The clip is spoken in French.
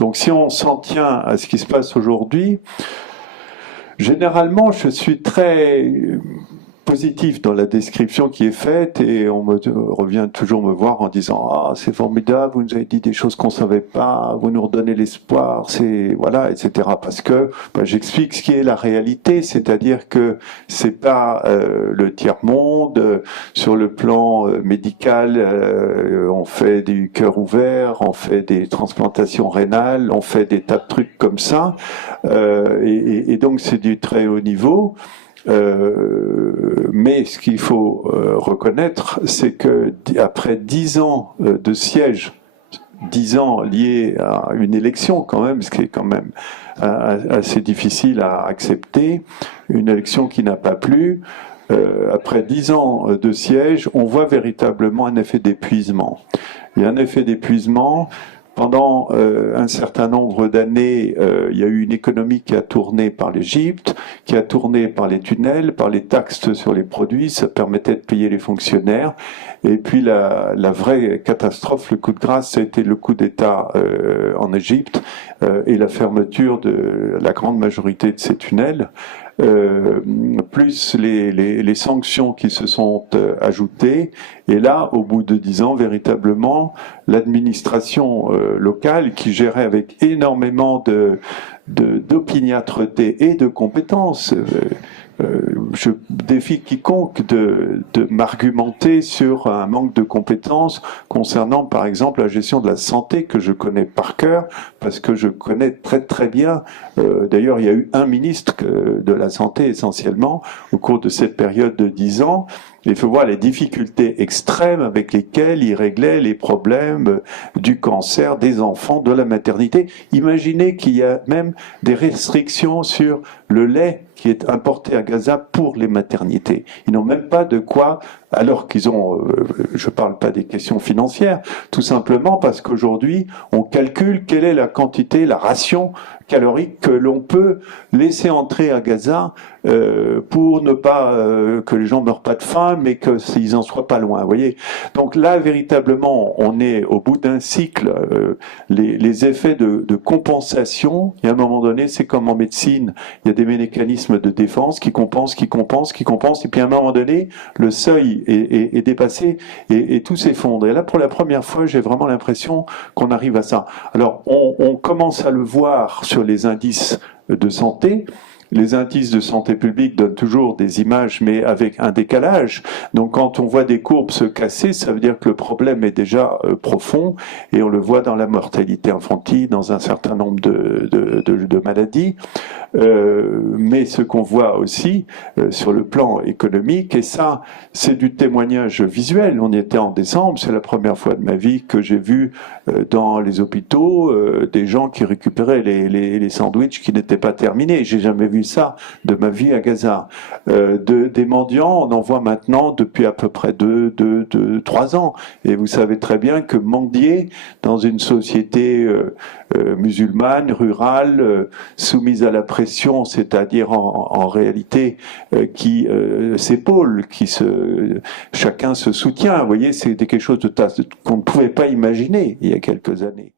Donc si on s'en tient à ce qui se passe aujourd'hui, généralement je suis très positif dans la description qui est faite et on me revient toujours me voir en disant ah c'est formidable, vous nous avez dit des choses qu'on savait pas, vous nous redonnez l'espoir, c'est voilà, etc. Parce que j'explique ce qui est la réalité, c'est-à-dire que c'est pas le tiers-monde. Sur le plan médical, on fait du cœur ouvert, on fait des transplantations rénales, on fait des tas de trucs comme ça, et donc c'est du très haut niveau. Mais ce qu'il faut reconnaître, c'est que après 10 ans de siège, 10 ans liés à une élection quand même, ce qui est quand même assez difficile à accepter, une élection qui n'a pas plu, après 10 ans de siège, on voit véritablement un effet d'épuisement. Il y a un effet d'épuisement. Pendant un certain nombre d'années, il y a eu une économie qui a tourné par l'Égypte, qui a tourné par les tunnels, par les taxes sur les produits, ça permettait de payer les fonctionnaires. Et puis la vraie catastrophe, le coup de grâce, ça a été le coup d'État en Égypte et la fermeture de la grande majorité de ces tunnels. Plus les sanctions qui se sont ajoutées. Et là, au bout de 10 ans, véritablement, l'administration locale, qui gérait avec énormément d'opiniâtreté et de compétences, je défie quiconque de m'argumenter sur un manque de compétences concernant par exemple la gestion de la santé que je connais par cœur parce que je connais très très bien. D'ailleurs il y a eu un ministre de la santé essentiellement au cours de cette période de 10 ans. Il faut voir les difficultés extrêmes avec lesquelles il réglait les problèmes du cancer, des enfants, de la maternité. Imaginez qu'il y a même des restrictions sur le lait qui est importé à Gaza pour les maternités. Ils n'ont même pas de quoi, alors qu'ils ont, je ne parle pas des questions financières, tout simplement parce qu'aujourd'hui, on calcule quelle est la quantité, la ration calorique que l'on peut laisser entrer à Gaza pour ne pas que les gens ne meurent pas de faim, mais qu'ils en soient pas loin. Vous voyez. Donc là, véritablement, on est au bout d'un cycle. Les effets de compensation. Et à un moment donné, c'est comme en médecine, il y a des mécanismes de défense qui compensent, qui compensent, qui compensent. Et puis à un moment donné, le seuil est dépassé et tout s'effondre. Et là, pour la première fois, j'ai vraiment l'impression qu'on arrive à ça. Alors, on commence à le voir sur les indices de santé. Les indices de santé publique donnent toujours des images, mais avec un décalage. Donc quand on voit des courbes se casser, ça veut dire que le problème est déjà profond, et on le voit dans la mortalité infantile, dans un certain nombre de maladies. Mais ce qu'on voit aussi sur le plan économique, et ça, c'est du témoignage visuel. On y était en décembre, c'est la première fois de ma vie que j'ai vu dans les hôpitaux des gens qui récupéraient les sandwichs qui n'étaient pas terminés. J'ai jamais vu ça de ma vie à Gaza. Des mendiants, on en voit maintenant depuis à peu près 3 ans. Et vous savez très bien que mendier dans une société musulmane, rurale, soumise à la pression, c'est-à-dire en réalité qui s'épaule, chacun se soutient. Vous voyez, c'était quelque chose qu'on ne pouvait pas imaginer il y a quelques années.